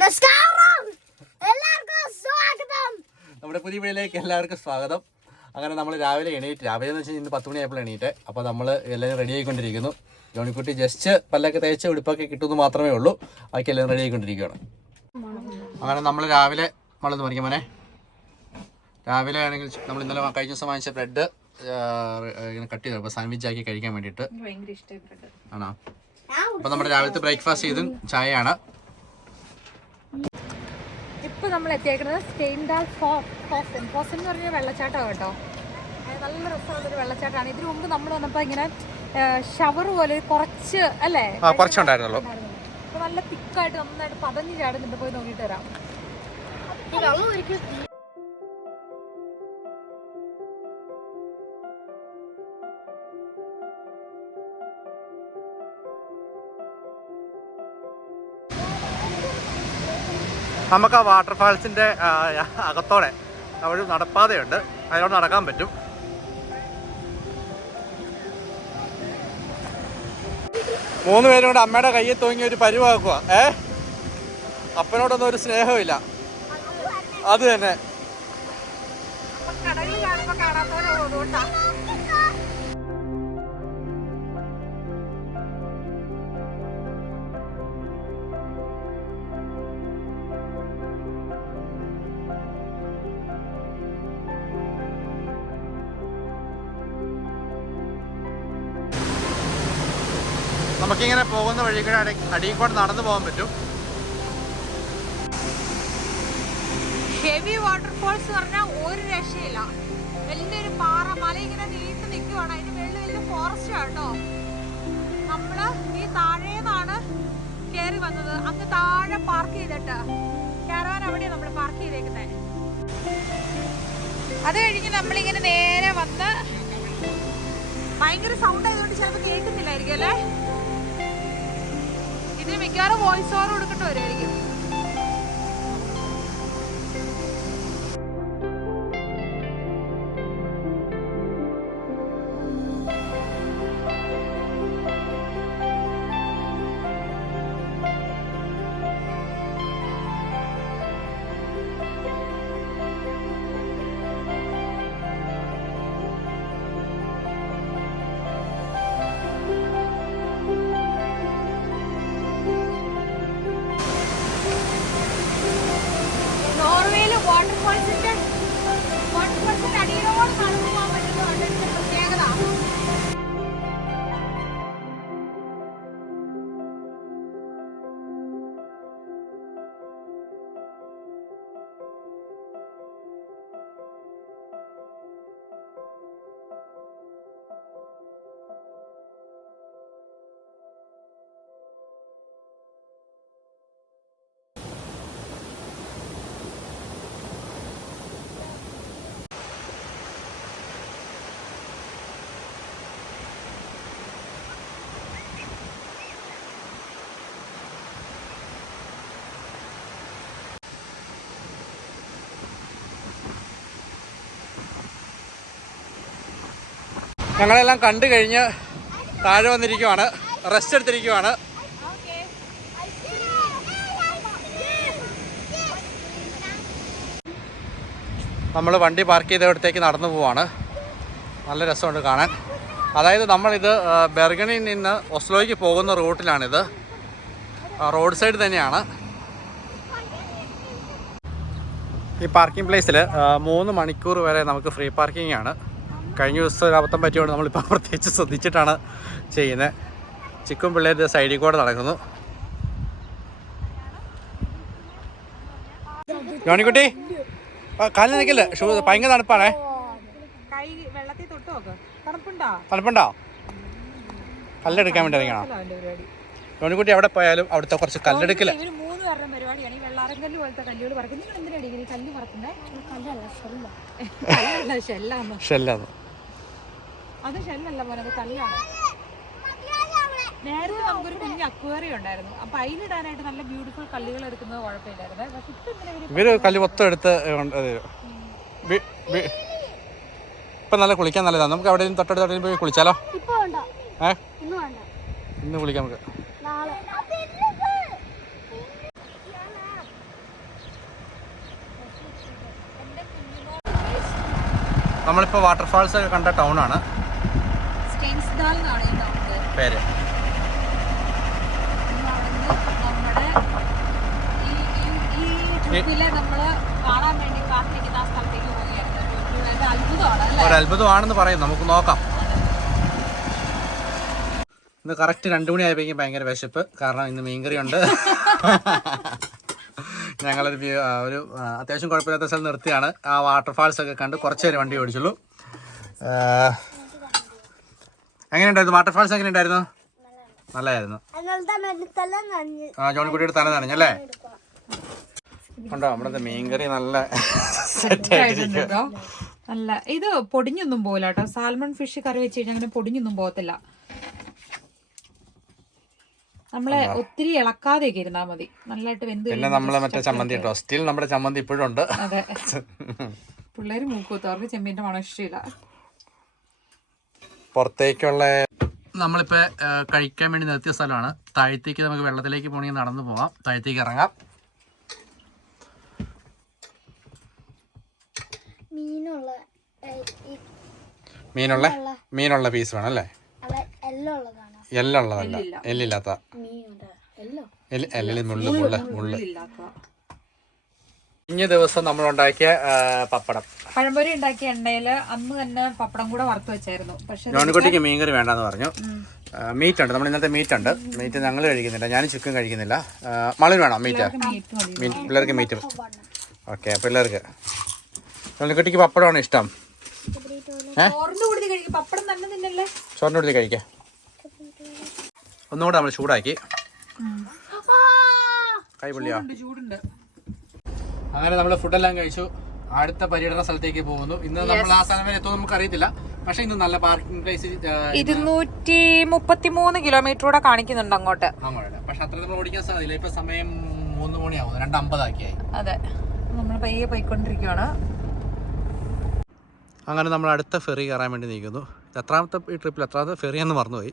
നമസ്കാരം. എല്ലാവർക്കും സ്വാഗതം. നമ്മുടെ പുതിയ വീട്ടിലേക്ക് എല്ലാവർക്കും സ്വാഗതം. അങ്ങനെ നമ്മൾ രാവിലെ എണീറ്റ് രാവിലെ എന്ന് വെച്ചാൽ ഇന്ന് പത്ത് മണിയായപ്പോൾ എണീറ്റ്. അപ്പോൾ നമ്മൾ എല്ലാവരും റെഡി ആയിക്കൊണ്ടിരിക്കുന്നു. ജോണിക്കുട്ടി ജസ്റ്റ് പല്ലൊക്കെ തേച്ച് ഉടുപ്പൊക്കെ കിട്ടുമെന്ന് മാത്രമേ ഉള്ളൂ. ബാക്കി എല്ലാം റെഡി ആയിക്കൊണ്ടിരിക്കുകയാണ്. അങ്ങനെ നമ്മൾ രാവിലെ നമ്മളെന്ന് പറയും മോനെ? രാവിലെ ആണെങ്കിൽ നമ്മൾ ഇന്നലെ കഴിഞ്ഞ ദിവസം വാങ്ങിച്ച ബ്രെഡ് ഇങ്ങനെ കട്ട് ചെയ്തു. അപ്പോൾ സാൻഡ്വിച്ച് ആക്കി കഴിക്കാൻ വേണ്ടിയിട്ട്. ആണോ? അപ്പോൾ നമ്മുടെ രാവിലത്തെ ബ്രേക്ക്ഫാസ്റ്റ് ചെയ്തും ചായയാണ്. ഇപ്പൊ നമ്മൾ എത്തിയേക്കുന്നത് സ്റ്റെയിൻഡാൽ ഫോസൻ. ഫോസൻ എന്ന് പറഞ്ഞ വെള്ളച്ചാട്ടമാണ് കേട്ടോ. നല്ല രസമുള്ളൊരു വെള്ളച്ചാട്ടമാണ്. ഇതിനു മുമ്പ് നമ്മൾ വന്നപ്പോൾ ഇങ്ങനെ ഷവർ പോലെ കുറച്ച് അല്ലേ? ആ കുറച്ചുണ്ടായിരുന്നല്ലോ നല്ല തിക്കായിട്ട് നന്നായിട്ട് പതഞ്ഞ് ചാടുന്നുണ്ട്. പോയി നോക്കിയിട്ട് വരാം. നമുക്ക് ആ വാട്ടർഫാൾസിന്റെ അകത്തോടെ അവിടെ നടപ്പാതയുണ്ട്. അതിലൂടെ നടക്കാൻ പറ്റും. മൂന്ന് പേരും കൂടെ അമ്മയുടെ കയ്യിൽ തൂങ്ങി ഒരു പരിവാക്കുക. ഏ? അപ്പനോടൊന്നും ഒരു സ്നേഹമില്ല അത് തന്നെ. നമുക്കിങ്ങനെ പോകുന്ന വഴി കൂടെ അടി അടിയിൽ കൂടെ നടന്നു പോകാൻ പറ്റും. ഹെവി വാട്ടർഫോൾസ് പറഞ്ഞാൽ ഒരു രക്ഷയില്ല. വലിയൊരു പാറ മല ഇങ്ങനെ നീണ്ടു നിൽക്കുവാണ് അതിന് വെള്ളി വലിയ ഫോറസ്റ്റ് കേട്ടോ. നമ്മൾ ഈ താഴേന്നാണ് കയറി വന്നത്. അങ്ങ് താഴെ പാർക്ക് ചെയ്തിട്ട് കയറാൻ അവിടെയാണ് നമ്മൾ പാർക്ക് ചെയ്തേക്കുന്നത് അത് കഴിഞ്ഞ് നമ്മളിങ്ങനെ നേരെ വന്ന് ഭയങ്കര സൗണ്ട് ആയതുകൊണ്ട് ചിലപ്പോൾ കേൾക്കുന്നില്ലായിരിക്കും അല്ലേ? മിക്കവാറും വോയിസ് ഓവർ കൊടുക്കേണ്ടി വരുമായിരിക്കും ഞങ്ങളെല്ലാം കണ്ടു കഴിഞ്ഞ് താഴെ വന്നിരിക്കുവാണ്. റെസ്റ്റ് എടുത്തിരിക്കുവാണ്. നമ്മൾ വണ്ടി പാർക്ക് ചെയ്തയിടത്തേക്ക് നടന്നു പോവാണ്. നല്ല രസമുണ്ട് കാണാൻ. അതായത് നമ്മളിത് ബെർഗണിൽ നിന്ന് ഒസ്ലോയ്ക്ക് പോകുന്ന റൂട്ടിലാണിത്. റോഡ് സൈഡ് തന്നെയാണ്. ഈ പാർക്കിംഗ് പ്ലേസിൽ മൂന്ന് മണിക്കൂർ വരെ നമുക്ക് ഫ്രീ പാർക്കിംഗ് ആണ്. കഴിഞ്ഞ ദിവസം ഒരു അബദ്ധം പറ്റിയോണ്ട് നമ്മളിപ്പോൾ പ്രത്യേകിച്ച് ശ്രദ്ധിച്ചിട്ടാണ് ചെയ്യുന്നത് ചിക്കും പിള്ളേരുടെ സൈഡിൽ കൂടെ നടക്കുന്നു. ജോണിക്കുട്ടി കാലിൽ നിൽക്കില്ല ഷൂ ഭയങ്കര തണുപ്പാണേ. തണുപ്പുണ്ടോ? കല്ലെടുക്കാൻ വേണ്ടി ഇറങ്ങണം ജോണിക്കുട്ടി എവിടെ പോയാലും അവിടുത്തെ കുറച്ച് കല്ലെടുക്കില്ല? ഷെല്ലാന്ന്. അത് ഷെല്ലല്ല പോലെ അത് കല്ലാണ്. നേരത്തെ നമുക്കൊരു കുഞ്ഞു അക്വേറി ഉണ്ടായിരുന്നു. അപ്പൊ അതിലിടാനായിട്ട് നല്ല ബ്യൂട്ടിഫുൾ കല്ലുകൾ എടുക്കുന്നത് കുഴപ്പമില്ലായിരുന്നു. പക്ഷെ ഇപ്പൊ ഇവർ കല്ല് മൊത്തം എടുത്ത് ഇപ്പൊ നല്ല കുളിക്കാൻ നല്ലതാണ് നമുക്ക് അവിടെ തൊട്ടടുത്ത് പോയി കുളിച്ചാലോ? ഏ? ഇന്ന് കുളിക്കാം നമുക്ക്. നമ്മളിപ്പോൾ വാട്ടർഫാൾസ് ഒക്കെ കണ്ട ടൗണാണ് പേര്. ഒരത്ഭുതമാണെന്ന് പറയും. നമുക്ക് നോക്കാം. ഇന്ന് കറക്റ്റ് രണ്ടു മണി ആയപ്പോഴേക്കും ഭയങ്കര വിശപ്പ്. കാരണം ഇന്ന് മീൻകറി ഉണ്ട് ഞങ്ങളൊരു ഒരു അത്യാവശ്യം കുഴപ്പമില്ലാത്ത സ്ഥലം നിർത്തിയാണ്. ആ വാട്ടർഫാൾസ് ഒക്കെ കണ്ട് കുറച്ച് നേരം വണ്ടി ഓടിച്ചുള്ളൂ. ആ, എങ്ങനെയുണ്ടായിരുന്നു? വാട്ടർഫാൾസ് എങ്ങനെ ഉണ്ടായിരുന്നു നല്ലതായിരുന്നു ആ ജോണിക്കുട്ടിയുടെ തല നനഞ്ഞല്ലേ ഉണ്ടോ? നമ്മുടെ മീൻകറി നല്ല നല്ല ഇത് പൊടിഞ്ഞൊന്നും പോകില്ല കേട്ടോ സാൽമൺ ഫിഷ് കറി വെച്ച് കഴിഞ്ഞാൽ അങ്ങനെ പൊടിഞ്ഞൊന്നും പോകത്തില്ല. നമ്മളെ ഒത്തിരി ഇളക്കാതെയൊക്കെ ഇരുന്നാ മതി. നല്ലതായിട്ട് വെന്ത് പിന്നെ നമ്മളെ മറ്റേ ചമ്മന്തി കേട്ടോ സ്റ്റിൽ നമ്മുടെ ചമ്മന്തി ഇപ്പോഴും ഉണ്ട്. അതെ. പിള്ളേര് മൂക്കൂത്തവർക്ക് ചെമ്മീന്റെ മണം ഇഷ്ടമില്ല. പുറത്തേക്കുള്ള നമ്മളിപ്പോൾ കഴിക്കാൻ വേണ്ടി നിർത്തിയ സ്ഥലമാണ്. താഴത്തേക്ക് നമുക്ക് വെള്ളത്തിലേക്ക് പോകണമെങ്കിൽ നടന്നു പോവാം. താഴത്തേക്ക് ഇറങ്ങാം. മീനുള്ള മീനുള്ള പീസ് വേണം അല്ലേ? അല്ല എല്ലാം ഉള്ളതാണോ എല്ലാം ഉള്ളതല്ല എല്ലില്ലാത്ത മീനുണ്ട് എല്ലോ. എല്ല് എല്ലിൽ മുള്ള മുള്ള് ഇല്ലാത്ത ഇഞ്ഞ ദിവസം നമ്മൾ ഉണ്ടാക്കിയ പപ്പടം. പഴംപൊരി ഉണ്ടാക്കിയ എണ്ണയിൽ അന്ന് തന്നെ പപ്പടം കൂടെ വറുത്ത് വെച്ചായിരുന്നു. പക്ഷെ ജോണിക്കുട്ടിക്ക് മീൻകറി വേണ്ടെന്ന് പറഞ്ഞു. മീറ്റ് ഉണ്ട് നമ്മൾ ഇന്നത്തെ മീറ്റ് ഉണ്ട് മീറ്റ് ഞങ്ങൾ കഴിക്കുന്നില്ല. ഞാൻ ചിക്കൻ കഴിക്കുന്നില്ല. മളിന് വേണം മീറ്റ്? പിള്ളേർക്ക് മീറ്റ് ഓക്കെ പിള്ളേർക്ക്. ജോണിക്കുട്ടിക്ക് പപ്പടമാണ് ഇഷ്ടം. കൂടി കഴിക്കും. ചോറിന്റെ കഴിക്കാം. ഒന്നുകൂടെ നമ്മൾ ചൂടാക്കി. കൈപുള്ളിയോ ചൂടുണ്ട്. അങ്ങനെ നമ്മൾ ഫുഡെല്ലാം കഴിച്ചു. അടുത്ത പര്യടന സ്ഥലത്തേക്ക് പോകുന്നു. ഇന്ന് നമ്മൾ ആ സ്ഥലം വരെ എത്തുമെന്ന് നമുക്ക് അറിയത്തില്ല. പക്ഷെ ഇന്ന് നല്ല പാർക്കിംഗ് പ്ലേസ് ഇരുന്നൂറ്റി മുപ്പത്തി മൂന്ന് കിലോമീറ്റർ കൂടെ കാണിക്കുന്നുണ്ട് അങ്ങോട്ട്. പക്ഷെ അത്ര നമ്മൾ ഓടിക്കാൻ സാധ്യതയില്ല. ഇപ്പൊ സമയം മൂന്ന് മണിയാവും രണ്ട് അമ്പതാക്കിയായി. അതെ. നമ്മൾ പയ്യെ പോയിക്കൊണ്ടിരിക്കുകയാണ് അങ്ങനെ നമ്മൾ അടുത്ത ഫെറി കയറാൻ വേണ്ടി നീക്കുന്നു എത്രാമത്തെ ഈ ട്രിപ്പിൽ എത്രാമത്തെ ഫെറി എന്ന് മറന്നുപോയി.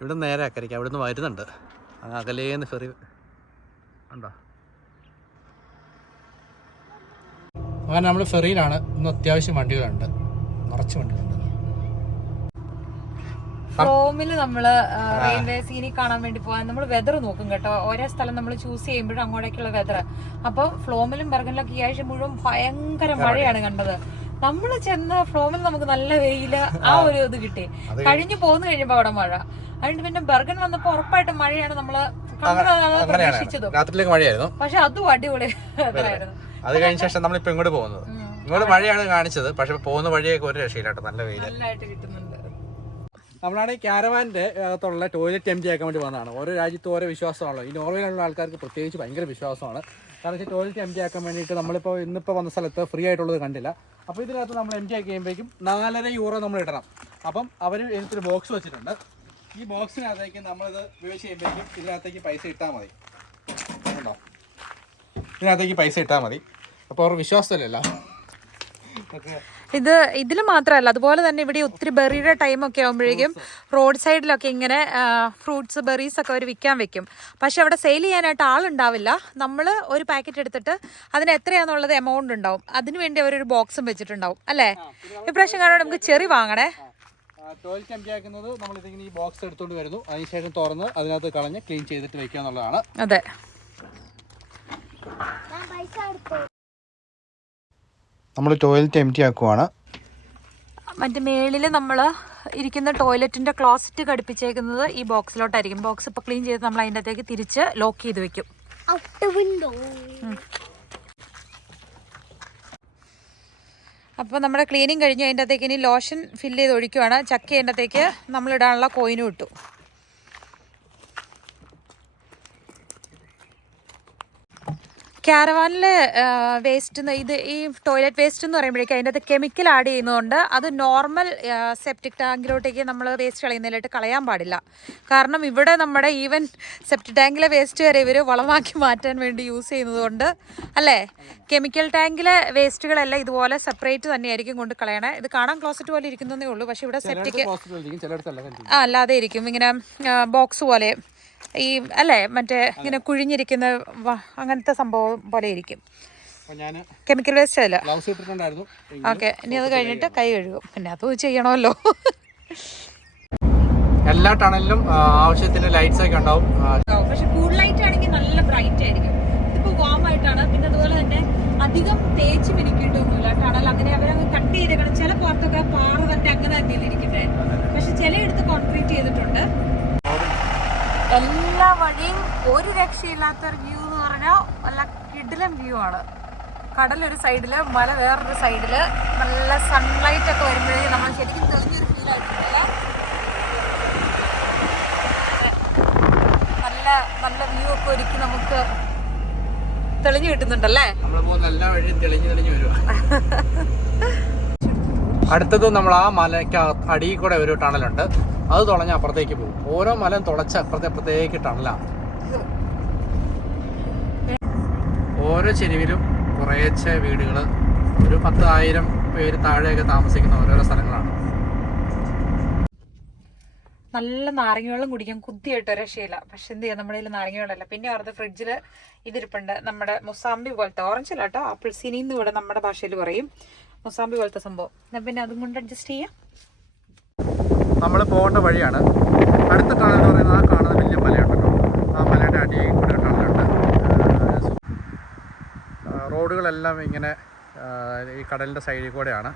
ഇവിടെ നേരെ അക്കരയ്ക്ക്. അവിടെ നിന്ന് വരുന്നുണ്ട്. അങ്ങനെ അകലേന്ന് ഫെറി ഉണ്ടോ? അങ്ങനെ നമ്മൾ ഫെറിയിലാണ് ഇന്ന് അത്യാവശ്യം വണ്ടികളുണ്ട്. നിറച്ച് വണ്ടികളുണ്ട്. റോമിൽ നമ്മൾ റെയിൽവേ സീനി കാണാൻ വേണ്ടി പോകാൻ നമ്മൾ വെതർ നോക്കും കേട്ടോ. ഓരോ സ്ഥലം നമ്മൾ ചൂസ് ചെയ്യുമ്പോഴും അങ്ങോട്ടേക്കുള്ള വെതർ അപ്പൊ ഫ്ലോമിലും ബർഗനിലൊക്കെ ഈ ആഴ്ച മുഴുവൻ ഭയങ്കര മഴയാണ് കണ്ടത്. നമ്മൾ ചെന്ന ഫ്ലോമിൽ നമുക്ക് നല്ല വെയിൽ ആ. ഒരു ഇത് കിട്ടി. കഴിഞ്ഞു പോന്നു കഴിഞ്ഞപ്പോ അവിടെ മഴ. അതുകൊണ്ട് പിന്നെ ബർഗൻ വന്നപ്പോ ഉറപ്പായിട്ടും മഴയാണ് നമ്മൾ കണ്ടത് പ്രതീക്ഷിച്ചതും. മഴയായിരുന്നു. പക്ഷെ അതും അടിപൊളി വെതറായിരുന്നു അത് കഴിഞ്ഞ ശേഷം നമ്മൾ ഇപ്പൊ ഇങ്ങോട്ട് പോകുന്നത്. ഇങ്ങോട്ട് മഴയാണ് കാണിച്ചത്. പക്ഷെ പോകുന്ന വഴിയൊക്കെ ഒരു രക്ഷയില്ല നല്ല വെയിൽ നമ്മളാണ് ഈ ക്യാരവാന്റെ അകത്തുള്ള ടോയ്ലറ്റ് എം ആക്കാൻ വേണ്ടി വന്നതാണ്. ഓരോ രാജ്യത്ത് ഓരോ വിശ്വാസമാണല്ലോ. ഈ നോർവേയിലുള്ള ആൾക്കാർക്ക് പ്രത്യേകിച്ച് ഭയങ്കര വിശ്വാസമാണ്. കാരണം വെച്ചാൽ ടോയ്ലറ്റ് എം ആക്കാൻ വേണ്ടിയിട്ട് നമ്മളിപ്പോൾ ഇന്നിപ്പോൾ വന്ന സ്ഥലത്ത് ഫ്രീ ആയിട്ടുള്ളത് കണ്ടില്ല. അപ്പോൾ ഇതിനകത്ത് നമ്മൾ എം ആക്കി കഴിയുമ്പോഴേക്കും നാലര യൂറോ നമ്മൾ ഇടണം. അപ്പം അവർ എനിക്കൊരു ബോക്സ് വെച്ചിട്ടുണ്ട്. ഈ ബോക്സിനകത്തേക്ക് നമ്മളിത് ഉപയോഗിച്ച് കഴിയുമ്പോഴേക്കും ഇതിനകത്തേക്ക് പൈസ ഇട്ടാൽ മതി. ഉണ്ടോ ഇതിനകത്തേക്ക് പൈസ ഇട്ടാൽ മതി. അപ്പോൾ അവർ വിശ്വാസമല്ലല്ലോ ഇത് ഇതിൽ മാത്രമല്ല അതുപോലെ തന്നെ ഇവിടെ ഒത്തിരി ബെറിയുടെ ടൈമൊക്കെ ആകുമ്പോഴേക്കും റോഡ് സൈഡിലൊക്കെ ഇങ്ങനെ ഫ്രൂട്ട്സ് ബെറീസ് ഒക്കെ അവർ വിൽക്കാൻ വെക്കും. പക്ഷെ അവിടെ സെയിൽ ചെയ്യാനായിട്ട് ആളുണ്ടാവില്ല. നമ്മൾ ഒരു പാക്കറ്റ് എടുത്തിട്ട് അതിന് എത്രയാണെന്നുള്ളത് എമൗണ്ട് ഉണ്ടാവും. അതിന് വേണ്ടി അവരൊരു ബോക്സും വെച്ചിട്ടുണ്ടാവും. അല്ലേ? ഇപ്രാവശ്യം കാണുമ്പോൾ നമുക്ക് ചെറി വാങ്ങണേ. ടോയ്ലറ്റ് എം ആക്കുന്നത് നമ്മൾ ഇതിങ്ങനെ ഈ ബോക്സ് എടുത്തുകൊണ്ട് വരുന്നു. അതിനുശേഷം തുറന്ന് അതിനകത്ത് കളഞ്ഞ് ക്ലീൻ ചെയ്തിട്ട് വെക്കുക എന്നുള്ളതാണ് അതെ. നമ്മൾ ടോയ്ലറ്റ് എംറ്റി ആക്കുവാണ്. മറ്റേ മേളിൽ നമ്മൾ ഇരിക്കുന്ന ടോയ്ലറ്റിന്റെ ക്ലോസറ്റ് ഘടിപ്പിച്ചേക്കുന്നത് ഈ ബോക്സിലോട്ടായിരിക്കും ബോക്സ് ഇപ്പോൾ ക്ലീൻ ചെയ്ത് നമ്മൾ അതിന്റെ അകത്തേക്ക് തിരിച്ച് ലോക്ക് ചെയ്ത് വെക്കും. അപ്പോൾ നമ്മുടെ ക്ലീനിങ് കഴിഞ്ഞ് അതിന്റെ അകത്തേക്ക് ഇനി ലോഷൻ ഫില്ല് ചെയ്ത് ഒഴിക്കുവാണ്. ചക്ക അതിന്റെ അകത്തേക്ക് നമ്മളിടാനുള്ള കോയിനും ഇട്ടു. ക്യാരവാനിലെ വേസ്റ്റ് ഇത് ഈ ടോയ്ലറ്റ് വേസ്റ്റ് എന്ന് പറയുമ്പോഴേക്കും അതിന്റെ അകത്ത് കെമിക്കൽ ആഡ് ചെയ്യുന്നതുകൊണ്ട് അത് നോർമൽ സെപ്റ്റിക് ടാങ്കിലോട്ടേക്ക് നമ്മൾ വേസ്റ്റ് കളയുന്നതിലോട്ട് കളയാൻ പാടില്ല. കാരണം ഇവിടെ നമ്മുടെ ഈവൻ സെപ്റ്റിക് ടാങ്കിലെ വേസ്റ്റ് വരെ ഇവർ വളമാക്കി മാറ്റാൻ വേണ്ടി യൂസ് ചെയ്യുന്നതുകൊണ്ട് അല്ലേ? കെമിക്കൽ ടാങ്കിലെ വേസ്റ്റുകളെല്ലാം ഇതുപോലെ സെപ്പറേറ്റ് തന്നെയായിരിക്കും കൊണ്ട് കളയണേ. ഇത് കാണാൻ ക്ലോസറ്റ് പോലെ ഇരിക്കുന്നതേ ഉള്ളൂ. പക്ഷേ ഇവിടെ സെപ്റ്റിക് ആ അല്ലാതെ ഇരിക്കും. ഇങ്ങനെ ബോക്സ് പോലെ. ഈ അല്ലേ മറ്റേ ഇങ്ങനെ കുഴിഞ്ഞിരിക്കുന്ന വ- അങ്ങനത്തെ സംഭവം പോലെ ഇരിക്കും. അപ്പോൾ ഞാൻ കെമിക്കൽ വേസ്റ്റ് അല്ല. ഓക്കെ ഇനി അത് കഴിഞ്ഞിട്ട് കൈ കഴുകും. പിന്നെ അത് ചെയ്യണമല്ലോ. എല്ലാ ടണലിലും ആവശ്യത്തിന് ലൈറ്റ്സ് ഒക്കെ ഉണ്ടാവും. പക്ഷെ കൂൾ ലൈറ്റ് ആണെങ്കിൽ നല്ല ബ്രൈറ്റ് ആയിരിക്കും ഇതിപ്പോ വാം ആയിട്ടാണ് പിന്നെ അതുപോലെ തന്നെ അധികം തേച്ച് മിനുക്കിയിട്ടൊന്നുമില്ല ടണൽ അങ്ങനെ അവരങ്ങ് കട്ട് ചെയ്തേക്കണം ചില പുറത്തൊക്കെ പാറ തന്നെ അങ്ങനെ തന്നെയല്ലേ ഇരിക്കുന്നത് പക്ഷെ ചിലയിടത്ത് കോൺക്രീറ്റ് ചെയ്തിട്ടുണ്ട് എല്ലാ വഴിയും ഒരു രക്ഷയില്ലാത്ത ഒരു വ്യൂ എന്ന് പറഞ്ഞാൽ നല്ല കിടിലം വ്യൂ ആണ്. കടലൊരു സൈഡിൽ മല വേറൊരു സൈഡിൽ നല്ല സൺലൈറ്റ് ഒക്കെ വരുമ്പോഴേ നമ്മൾ ശരിക്കും തെളിഞ്ഞൊരു ഫീൽ ആയിട്ടുണ്ട് നല്ല നല്ല വ്യൂ ഒക്കെ ഒരുക്കി നമുക്ക് തെളിഞ്ഞു കിട്ടുന്നുണ്ടല്ലേ? അടുത്തത് നമ്മൾ ആ മലയ്ക്ക് അടിയിൽ കൂടെ ഒരു ടണലുണ്ട് അത് തുളഞ്ഞ് അപ്പുറത്തേക്ക് പോകും. ഓരോ മലം തുളച്ച് അപ്പുറത്തെ അപ്പുറത്തേക്ക് ടണലാണ് ഓരോ ചെരുവിലും കുറേശ്ശെ വീടുകൾ ഒരു പത്തായിരം പേര് താഴെയൊക്കെ താമസിക്കുന്ന ഓരോരോ സ്ഥലങ്ങളാണ്. നല്ല നാരങ്ങ വെള്ളം കുടിക്കാൻ കുത്തിയായിട്ട് രക്ഷയില്ല പക്ഷെ എന്ത് ചെയ്യാം? നമ്മുടെ കയ്യിൽ നാരങ്ങ വെള്ളമല്ല പിന്നെ അവരുടെ ഫ്രിഡ്ജിൽ ഇതിരിപ്പുണ്ട്. നമ്മുടെ മുസാമ്പി പോലത്തെ ഓറഞ്ച് അല്ല കേട്ടോ ആപ്പിൾ സിനിന്ന് ഇവിടെ നമ്മുടെ ഭാഷയിൽ പറയും. മുസാമ്പി പോലത്തെ സംഭവം. എന്നാ പിന്നെ അതും കൊണ്ട് അഡ്ജസ്റ്റ് ചെയ്യാം. നമ്മൾ പോകേണ്ട വഴിയാണ്. അടുത്ത ടണൽ എന്ന് പറയുന്നത് ആ കാണുന്ന വലിയ മലയുണ്ടല്ലോ. ആ മലയുടെ അടിയിൽ കൂടെ ഒരു ടണലുണ്ട് ആ, റോഡുകളെല്ലാം ഇങ്ങനെ ഈ കടലിന്റെ സൈഡിൽ കൂടെയാണ്.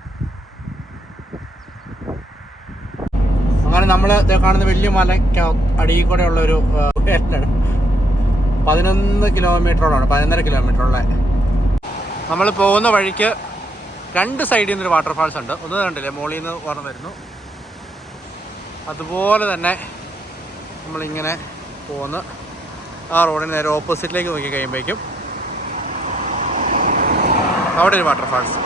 അങ്ങനെ നമ്മൾ കാണുന്ന വലിയ മലയ്ക്ക് അടിയിൽ കൂടെ ഉള്ള ഒരു പതിനൊന്ന് കിലോമീറ്ററോളാണ് പതിനൊന്നര കിലോമീറ്ററുള്ള നമ്മൾ പോകുന്ന വഴിക്ക് രണ്ട് സൈഡിൽ നിന്നൊരു വാട്ടർഫാൾസ് ഉണ്ട്. ഒന്ന് കണ്ടില്ലേ മോളിൽ നിന്ന് ഓർമ്മ വരുന്നു. അതുപോലെ തന്നെ നമ്മളിങ്ങനെ പോകുന്നു. ആ റോഡിന് നേരെ ഓപ്പോസിറ്റിലേക്ക് നോക്കി കഴിയുമ്പോഴേക്കും അവിടെ ഒരു വാട്ടർഫാൾസ്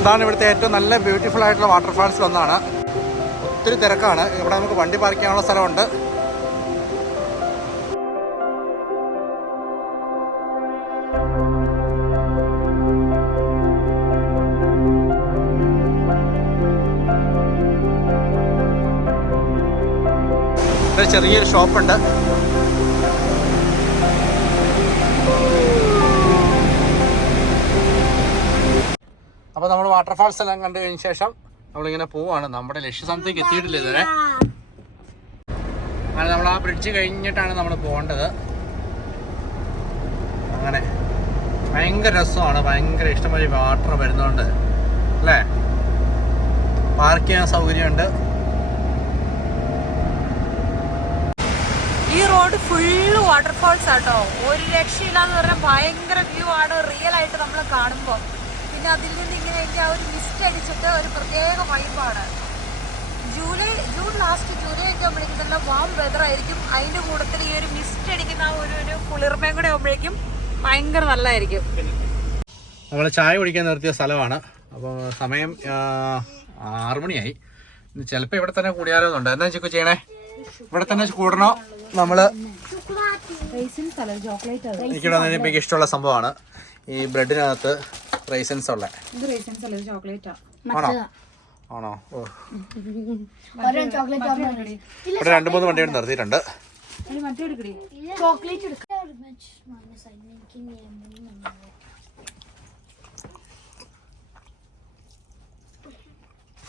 ഇതാണ് ഇവിടുത്തെ ഏറ്റവും നല്ല ബ്യൂട്ടിഫുൾ ആയിട്ടുള്ള വാട്ടർഫാൾസിൽ ഒന്നാണ്. ഒത്തിരി തിരക്കാണ്. ഇവിടെ നമുക്ക് വണ്ടി പാർക്ക് ചെയ്യാനുള്ള സ്ഥലമുണ്ട്. ചെറിയൊരു ഷോപ്പുണ്ട് വാട്ടർഫാൾസ് എല്ലാം കണ്ടു കഴിഞ്ഞ ശേഷം നമ്മളിങ്ങനെ പോവാണ്. നമ്മുടെ ലക്ഷ്യസ്ഥാനത്തേക്ക് എത്തിയിട്ടില്ല ഇതുവരെ. അങ്ങനെ നമ്മൾ ആ ബ്രിഡ്ജ് കഴിഞ്ഞിട്ടാണ് നമ്മൾ പോകേണ്ടത്. അങ്ങനെ ഭയങ്കര രസമാണ്. ഭയങ്കര ഇഷ്ടംപോലെ വാട്ടർ വരുന്നുണ്ട്. അല്ലേ? പാർക്ക് ചെയ്യാൻ സൗകര്യമുണ്ട്. ഈ റോഡ് ഫുള്ള് വാട്ടർഫാൾസ് ആട്ടോ. ഒരു രക്ഷയില്ലാന്ന് പറഞ്ഞാൽ ഭയങ്കര വ്യൂ ആണ്. റിയൽ ആയിട്ട് നമ്മൾ കാണുമ്പോൾ പിന്നെ അതിൽ നിന്ന് ഇങ്ങനെ എനിക്ക് ആ ഒരു മിസ്റ്റ് അടിച്ചിട്ട് ഒരു പ്രത്യേക വൈബാണ് ജൂലൈ ജൂൺ ലാസ്റ്റ് ജൂലൈ ഒക്കെ ആകുമ്പോഴേക്കും നല്ല വാം വെതർ ആയിരിക്കും. അതിന്റെ കൂട്ടത്തിൽ ഈ ഒരു മിസ്റ്റ് അടിക്കുന്ന ആ ഒരു ഒരു കുളിർമയും കൂടെ ആകുമ്പോഴേക്കും ഭയങ്കര നല്ലതായിരിക്കും. നമ്മൾ ചായ കുടിക്കാൻ നിർത്തിയ സ്ഥലമാണ്. അപ്പോൾ സമയം ആറുമണിയായി ആറ് മണിയായി. ചിലപ്പോൾ ഇവിടെ തന്നെ കൂടിയാലോന്നുണ്ട് എന്താ ചിക്കു ചെയ്യണേ? ഇവിടെ തന്നെ കൂടണോ? നമ്മൾ നിന്ന് എനിക്ക് ഇഷ്ടമുള്ള സംഭവമാണ്. ഈ ബ്രെഡിനകത്ത് റൈസൻസ് ഉള്ള. ഇത് റേസൻസ് അല്ല? ചോക്ലേറ്റാ. ആണോ? ആണോ? ഓ. ചോക്ലേറ്റ് ഇവിടെ രണ്ട് മൂന്ന് വണ്ടികൾ നിർത്തിയിട്ടുണ്ട്. മറ്റേ എടുക്കടി. ചോക്ലേറ്റ് എടുക്കാം.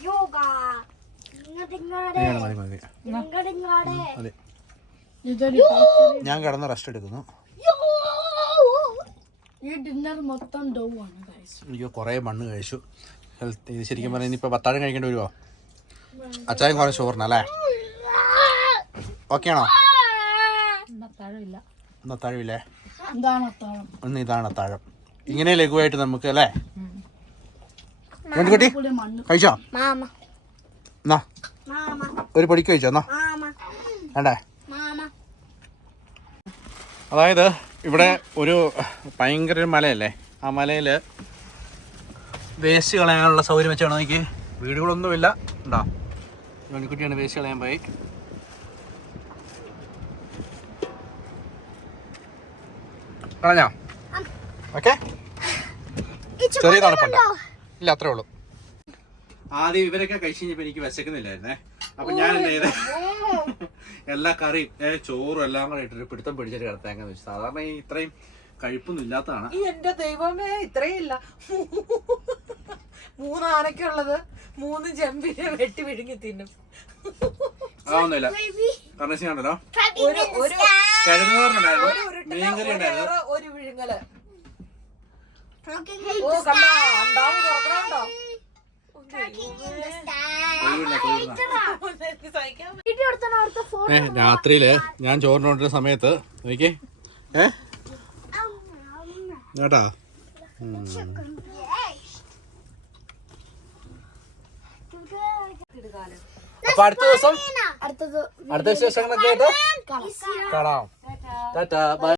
യോഗ. ഇങ്ങോട്ടിങ്ങോടെ ഇങ്ങനെ മതി മതി. ഇങ്ങോട്ടിങ്ങോടെ മതി. ഞാൻ കിടന്ന് റെസ്റ്റ് എടുക്കുന്നു. ഈ ഡിന്നർ മൊത്തം ഡൗ ആണ് കുറേ മണ്ണ് കഴിച്ചു. ഹെൽത്ത് ഇത് ശരിക്കും പറഞ്ഞാൽ ഇനിയിപ്പോൾ പത്താഴം കഴിക്കേണ്ടി വരുമോ അച്ചായം കുറേ ചോറിന് അല്ലേ? ഓക്കെയാണോ? ഇന്ന് അത്താഴമില്ലേ ഒന്ന് ഇതാണ് അത്താഴം. ഇങ്ങനെ ലഘുവായിട്ട് നമുക്ക് അല്ലേ? കുട്ടി മണ്ണ് കഴിച്ചോ? എന്നാ? മാമ. ഒരു പൊടിക്ക് കഴിച്ചോ എന്നാ? മാമ. വേണ്ടേ? മാമ അതായത് ഇവിടെ ഒരു ഭയങ്കര ഒരു മലയല്ലേ? ആ മലയിൽ വേസ്റ്റ് കളയാനുള്ള സൗകര്യം വെച്ചാണ് നോക്കി വീടുകളൊന്നുമില്ല. ഉണ്ടോ മണിക്കുട്ടിയാണ് വേസ്റ്റ് കളയാൻ പോയി. കളഞ്ഞോ? ഓക്കെ. ചെറിയ തണുപ്പുണ്ട്. ഇല്ല അത്രേ ഉള്ളൂ. ആദ്യം ഇവരൊക്കെ കഴിച്ച് കഴിഞ്ഞപ്പോൾ എനിക്ക് വിശക്കുന്നില്ലായിരുന്നേ. അപ്പൊ ഞാൻ എന്ത് ചെയ്തേ എല്ലാ കറിയും ചോറും എല്ലാം കൂടെ ഇട്ടിട്ട് പിടുത്തം പിടിച്ചിട്ട് കിടത്തേങ്ങന്ന് വെച്ചു. സാധാരണ ഈ ഇത്രയും കഴിപ്പൊന്നും ഇല്ലാത്തതാണ്. എന്റെ ദൈവമേ ഇത്രയില്ല മൂന്ന് ആനക്കുള്ളത് മൂന്ന് ജമ്പിനെ വെട്ടി വിഴുങ്ങി തിന്നും. അതൊന്നുമില്ല. ഒരു ഒരു മീൻകറി ഉണ്ടായിരുന്നു. ഒരു വിഴുങ്ങൽ. ഓ കണ്ടോ? ഉണ്ടാവും തുറക്കണോ രാത്രിയിൽ ഞാൻ ചോറിനോണ്ടിരുന്ന സമയത്ത് നോക്കി ഏ? കേട്ടാ. അപ്പൊ അടുത്ത ദിവസം അടുത്ത വിശേഷങ്ങളൊക്കെ ആയിട്ട് കാണാം. Tata bye.